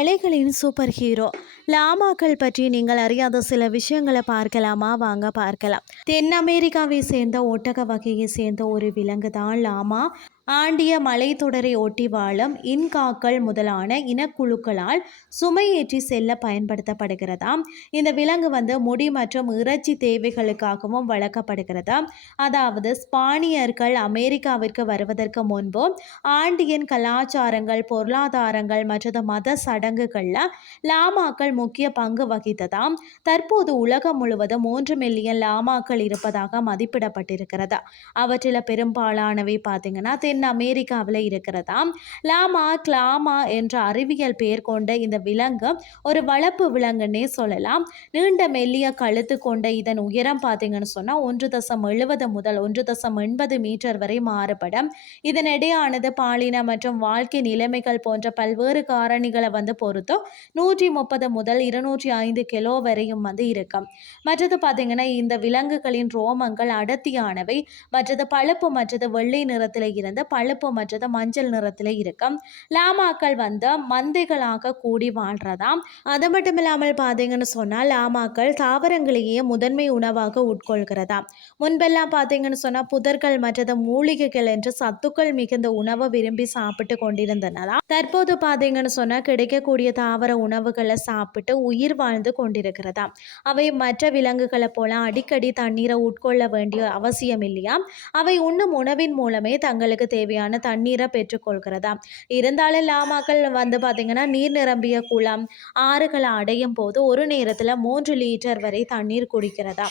மலைகளின் super hero. லாமாக்கள் பற்றி நீங்கள் அறியாத சில விஷயங்களை பார்க்கலாமா? வாங்க பார்க்கலாம். தென் அமெரிக்காவை சேர்ந்த ஒட்டக வகையை சேர்ந்த ஒரு விலங்கு தான் லாமா. ஆண்டிய மலைத்தொடரை ஒட்டி வாழும் இன்காக்கள் முதலான இனக்குழுக்களால் சுமையேற்றி செல்ல பயன்படுத்தப்படுகிறதாம். இந்த விலங்கு வந்து முடி மற்றும் இறைச்சி தேவைகளுக்காகவும் வளர்க்கப்படுகிறதா அதாவது ஸ்பானியர்கள் அமெரிக்காவிற்கு வருவதற்கு முன்பு ஆண்டியன் கலாச்சாரங்கள் பொருளாதாரங்கள் மற்றது மத சடங்குகளில் லாமாக்கள் முக்கிய பங்கு வகித்ததாம். தற்போது உலகம் முழுவதும் மூன்று மில்லியன் லாமாக்கள் இருப்பதாக மதிப்பிடப்பட்டிருக்கிறது. அவற்றில் பெரும்பாலானவை பார்த்தீங்கன்னா தென் அமெரிக்காவில் இருக்கிறதாம் லாமா கிளாமா என்ற அறிவியல் பெயர் கொண்ட இந்த விலங்கு ஒரு வளர்ப்பு விலங்குன்னே சொல்லலாம். நீண்ட மெல்லிய கழுத்து கொண்ட இதன் உயரம் பார்த்தீங்கன்னு சொன்னால் ஒன்று தசம் எழுபது முதல் ஒன்று தசம் எண்பது மீட்டர் வரை மாறுபடும். இதன் இடையானது பாலின மற்றும் வாழ்க்கை நிலைமைகள் போன்ற பல்வேறு காரணிகளை வந்து பொறுத்தோ நூற்றி முப்பது முதல் இருநூற்றி ஐந்து கிலோ வரையும் வந்து இருக்கும். மற்றது பார்த்தீங்கன்னா இந்த விலங்குகளின் ரோமங்கள் அடர்த்தியானவை. மற்றது பழுப்பு மற்றது வெள்ளை நிறத்தில் இருந்து பழுப்பு மற்றது மஞ்சள் நிறத்தில் இருக்கும். லாமாக்கள் வந்து மந்தைகளாக கூடி வாழ்றதாம். அது மட்டும் இல்லாமல் பார்த்தீங்கன்னு சொன்னால் லாமாக்கள் தாவரங்களையே முதன்மை உணவாக உட்கொள்கிறதாம். முன்பெல்லாம் பார்த்தீங்கன்னு சொன்னால் புதர்கள் மற்றது மூலிகைகள் என்று சத்துக்கள் மிகுந்த உணவை விரும்பி சாப்பிட்டு கொண்டிருந்தனதாம். தற்போது பார்த்தீங்கன்னு சொன்னால் கிடைக்கக்கூடிய தாவர உணவுகளை சாப்பிட்டு உயிர் வாழ்ந்து கொண்டிருக்கிறதாம். அவை மற்ற விலங்குகளை போல அடிக்கடி தண்ணீரை உட்கொள்ள வேண்டிய அவசியம் இல்லையா அவை உண்ணும் உணவின் மூலமே தங்களுக்கு தேவையான தண்ணீரை பெற்றுக்கொள்கிறதா இருந்தாலும் லாமாக்கள் வந்து பார்த்திங்கன்னா நீர் நிரம்பிய குளம் ஆறுகளை அடையும் போது ஒரு நேரத்தில் மூன்று லிட்டர் வரை தண்ணீர் குடிக்கிறதா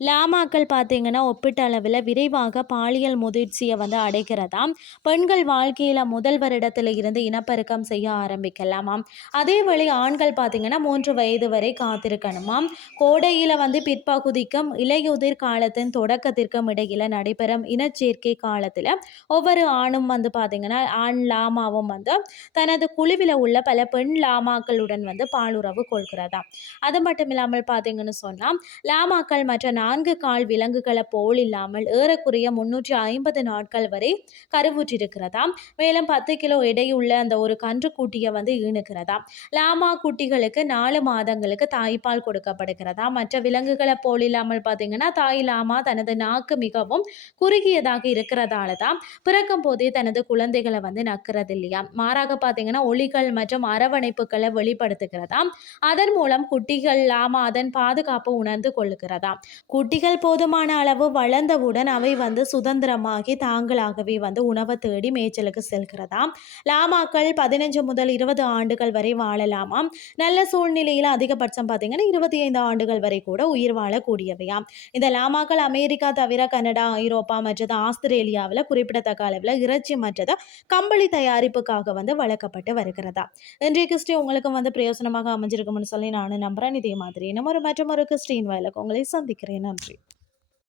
லாமாக்கள் பார்த்தீங்கன்னா ஒப்பிட்ட அளவில் விரைவாக பாலியல் முதிர்ச்சியை வந்து அடைக்கிறதாம் பெண்கள் வாழ்க்கையில் முதல் வருடத்தில் இருந்து இனப்பெருக்கம் செய்ய ஆரம்பிக்கலாமாம் அதே வழி ஆண்கள் பார்த்தீங்கன்னா மூன்று வயது வரை காத்திருக்கணுமாம் கோடையில் வந்து பிற்பகுதிக்கும் இலையுதிர் காலத்தின் தொடக்கத்திற்கும் இடையில் நடைபெறும் இனச்சேர்க்கை காலத்தில் ஒவ்வொரு ஆணும் வந்து பார்த்திங்கன்னா ஆண் லாமாவும் வந்து தனது குழுவில் உள்ள பல பெண் லாமாக்களுடன் வந்து பாலுறவு கொள்கிறதாம் அது மட்டும் இல்லாமல் பார்த்தீங்கன்னு சொன்னால் லாமாக்கள் மற்ற நான்கு கால் விலங்குகளை போல் இல்லாமல் ஏறக்குறைய முன்னூற்றி ஐம்பது நாட்கள் வரை கருவுற்றிருக்கிறதாம். மேலும் பத்து கிலோ எடையுள்ள அந்த ஒரு கன்று குட்டியை வந்து ஈணுக்கிறதாம் லாமா குட்டிகளுக்கு நாலு மாதங்களுக்கு தாய்ப்பால் கொடுக்கப்படுகிறதா மற்ற விலங்குகளை போல் இல்லாமல் பார்த்தீங்கன்னா தாய் லாமா தனது நாக்கு மிகவும் குறுகியதாக இருக்கிறதால தான் பிறக்கும் போதே தனது குழந்தைகளை வந்து நக்கிறது இல்லையா மாறாக பார்த்தீங்கன்னா ஒளிகள் மற்றும் அரவணைப்புகளை வெளிப்படுத்துகிறதாம். அதன் மூலம் குட்டிகள் லாமா அதன் பாதுகாப்பு உணர்ந்து கொள்ளுகிறதாம். குட்டிகள் போதுமான அளவு வளர்ந்தவுடன் அவை வந்து சுதந்திரமாகி தாங்களாகவே வந்து உணவை தேடி மேய்ச்சலுக்கு செல்கிறதாம். லாமாக்கள் பதினஞ்சு முதல் இருபது ஆண்டுகள் வரை வாழலாமாம். நல்ல சூழ்நிலையில் அதிகபட்சம் பார்த்தீங்கன்னா இருபத்தி ஐந்து ஆண்டுகள் வரை கூட உயிர் வாழக்கூடியவையாம். இந்த லாமாக்கள் அமெரிக்கா தவிர கனடா ஐரோப்பா மற்றது ஆஸ்திரேலியாவில் குறிப்பிடத்தக்க அளவில் இறைச்சி மற்றது கம்பளி தயாரிப்புக்காக வந்து வளர்க்கப்பட்டு வருகிறதா இன்றைய கிறிஸ்டி உங்களுக்கு வந்து பிரயோசனமாக அமைஞ்சிருக்கும்னு சொல்லி நானும் நம்புறேன். இதே மாதிரி இன்னும் ஒரு மற்றும் ஒரு கிறிஸ்டின் வயலுக்கு உங்களை சந்திக்கிறேன். நன்றி